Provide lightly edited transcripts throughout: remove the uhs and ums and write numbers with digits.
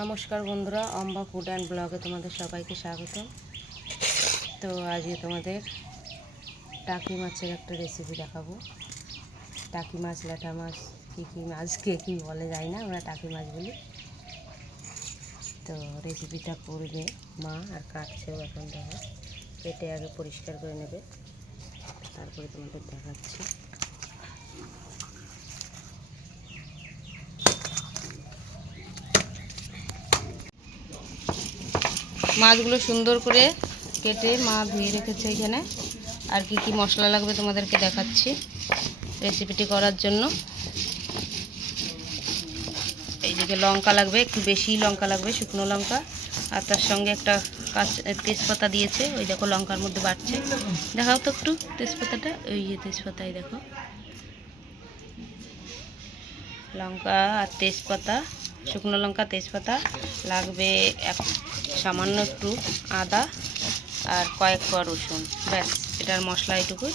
নমস্কার বন্ধুরা, Amba food and ব্লগে তোমাদের সবাইকে স্বাগত। তো আজকে তোমাদের টাকি মাছের একটা রেসিপি দেখাবো। টাকি মাছ, ল্যাটা মাছ, কী মাছকে কী বলে যায় না, আমরা টাকি মাছ বলি। তো রেসিপিটা করবে মা, আর কাটছেও এখন। দেখো, কেটে আগে পরিষ্কার করে নেবে, তারপরে তোমাদের দেখাচ্ছি। মাছগুলো সুন্দর করে কেটে মা ধুয়ে রেখেছে এখানে। আর কি কি মশলা লাগবে তোমাদেরকে দেখাচ্ছি রেসিপিটি করার জন্য। এইদিকে লঙ্কা লাগবে, একটু বেশি লঙ্কা লাগবে, শুকনো লঙ্কা। আর তার সঙ্গে একটা তেজপাতা দিয়েছে, ওই দেখো লঙ্কার মধ্যে বাড়ছে। দেখাও তো একটু তেজপাতাটা, ওই যে তেজপাতাই দেখো, লঙ্কা আর তেজপাতা, শুকনো লঙ্কা, তেজপাতা লাগবে। সামান্য একটু আদা আর কয়েক কোয়া রসুন, ব্যাস এটার মশলা এইটুকুই।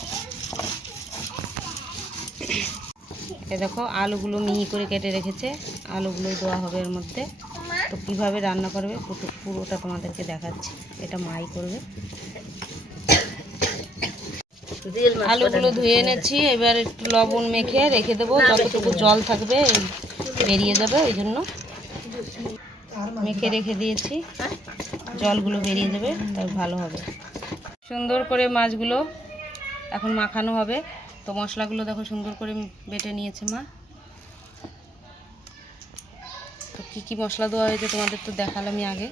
এ দেখো আলুগুলো মিহি করে কেটে রেখেছে, আলুগুলো দেওয়া হবে এর মধ্যে। তো কীভাবে রান্না করবে পুরোটা তোমাদেরকে দেখাচ্ছি, এটা মাই করবে। আলুগুলো ধুয়ে এনেছি, এবার একটু লবণ মেখে রেখে দেবো, যতটুকু জল থাকবে বেরিয়ে যাবে, ওই জন্য মেখে রেখে দিয়েছি। জলগুলো বেরিয়ে যাবে, তাই ভালো হবে। সুন্দর করে মাছগুলো এখন মাখানো হবে। তো মশলাগুলো দেখো সুন্দর করে বেটে নিয়েছে মা। তো কী কী মশলা দেওয়া হয়েছে তোমাদের তো দেখালামই আগে।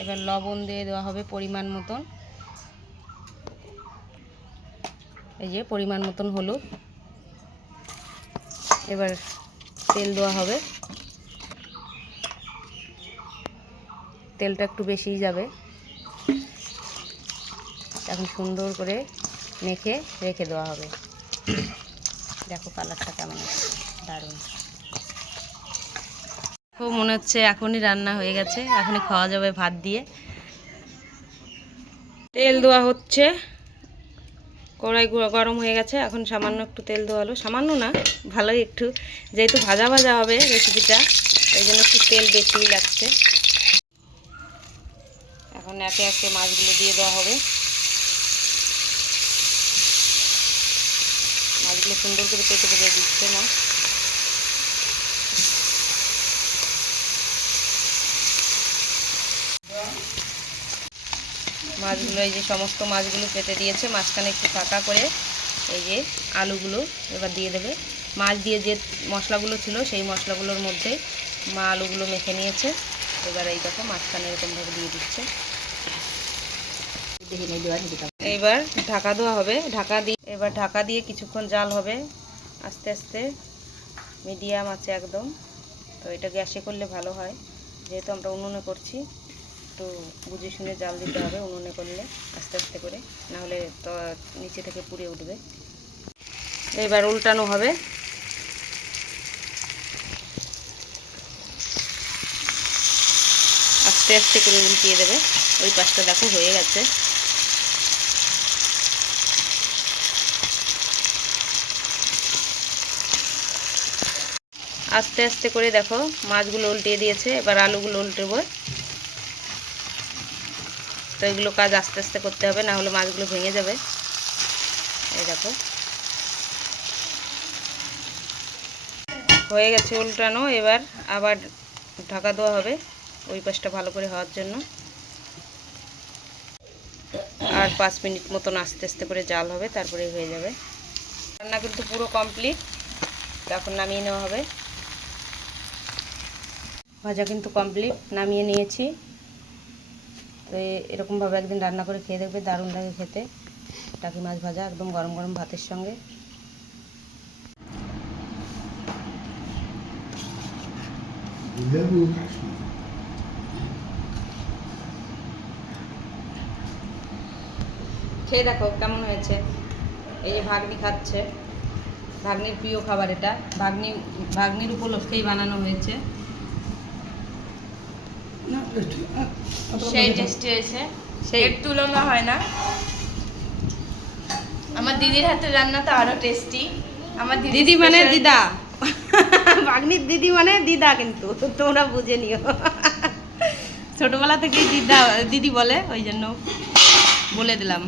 এবার লবণ দিয়ে দেওয়া হবে পরিমাণ মতন, এই যে পরিমাণ মতন হলুদ। এবার তেল দেওয়া হবে, তেলটা একটু বেশিই যাবে। এখন সুন্দর করে মেখে রেখে দেওয়া হবে। দেখো কালারটা কেমন আছে, দারুণ। খুব মনে হচ্ছে এখনই রান্না হয়ে গেছে, এখনই খাওয়া যাবে ভাত দিয়ে। তেল দেওয়া হচ্ছে, কড়াই গরম হয়ে গেছে। এখন সামান্য একটু তেল দেওয়া হলো, সামান্য না, ভালোই একটু, যেহেতু ভাজা ভাজা হবে রেসিপিটা, ওই জন্য একটু তেল বেশিই লাগছে। এখন একে একে মাছগুলো দিয়ে দেওয়া হবে। মাছগুলো সুন্দর করে পেটে পেটে দিচ্ছে মা। মাছগুলো, এই যে সমস্ত মাছগুলো পেটে দিয়েছে, মাঝখানে একটু ফাঁকা করে এই যে আলুগুলো এবার দিয়ে দেবে। মাছ দিয়ে যে মশলাগুলো ছিল সেই মশলাগুলোর মধ্যে মা আলুগুলো মেখে নিয়েছে। এবার এই দেখো মাঝখানে এরকমভাবে দিয়ে দিচ্ছে। এবার ঢাকা দেওয়া হবে, এবার ঢাকা দিয়ে কিছুক্ষণ জাল হবে আস্তে আস্তে, মিডিয়াম আছে একদম। তো এটা গ্যাসে করলে ভালো হয়, যেহেতু আমরা উনুনে করছি, তো বুঝে শুনে জাল দিতে হবে উনুনে করলে, আস্তে আস্তে করে, নাহলে তো নিচে থেকে পুড়ে উঠবে। এবার উল্টানো হবে, আস্তে আস্তে করে উল্টিয়ে দেবে। ওই পাশটা দেখো হয়ে গেছে। আস্তে আস্তে করে দেখো মাছগুলো উল্টিয়ে দিয়েছে, এবার আলুগুলো উল্টেবো। তো এগুলো কাজ আস্তে আস্তে করতে হবে, না হলে মাছগুলো ভেঙে যাবে। এই দেখো হয়ে গেছে উল্টানো। এবার আবার ঢাকা দেওয়া হবে ওই পাশটা ভালো করে হওয়ার জন্য। আর 5 মিনিট মতন আস্তে আস্তে করে জাল হবে, তারপরে হয়ে যাবে। রান্না কিন্তু পুরো কমপ্লিট, এখন নামিয়ে নেওয়া হবে। ভাজা কিন্তু কমপ্লিট, নামিয়ে নিয়েছি। তো এরকমভাবে একদিন রান্না করে খেয়ে দেখবে, দারুণ লাগে খেতে। টাকি মাছ ভাজা একদম গরম গরম ভাতের সঙ্গে। খেয়ে দেখো কেমন হয়েছে। এই যে ভাগ্নি খাচ্ছে, ভাগ্নির প্রিয় খাবার এটা, ভাগ্নির উপলক্ষেই বানানো হয়েছে। সেই টেস্টি হয়েছে, এর তুলনা হয় না। আমার দিদির হাতের রান্না তো আরও টেস্টি। আমার দিদি মানে special দিদা, ভাগ্নির দিদি মানে দিদা, কিন্তু তোমরা বুঝে নিও। ছোটবেলা থেকেই দিদা দিদি বলে, ওই জন্য বলে দিলাম।